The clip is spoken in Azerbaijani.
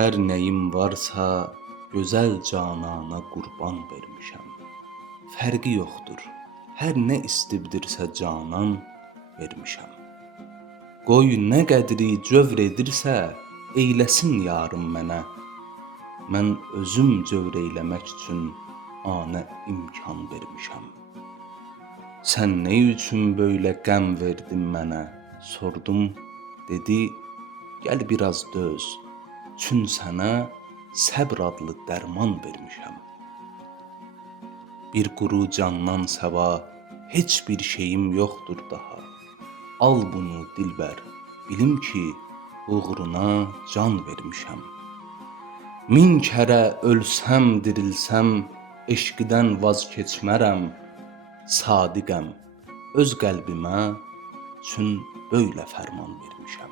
Hər nəyim varsa gözəl canana qurban vermişəm. Fərqi yoxdur, hər nə istibdirsə canan vermişəm. Qoy nə qədri cövr edirsə, eyləsin yarım mənə. Mən özüm cövr eyləmək üçün anə imkan vermişəm. Sən nə üçün böylə qəm verdin mənə? Sordum, dedi, gəl biraz döz. Çün sənə səbr adlı dərman vermişəm. Bir quru candan səva heç bir şeyim yoxdur daha. Al bunu dilbər, bilim ki, uğruna can vermişəm. Min kərə ölsəm, dirilsəm, eşqdən vaz keçmərəm. Sadiqəm, öz qəlbimə çün böylə fərman vermişəm.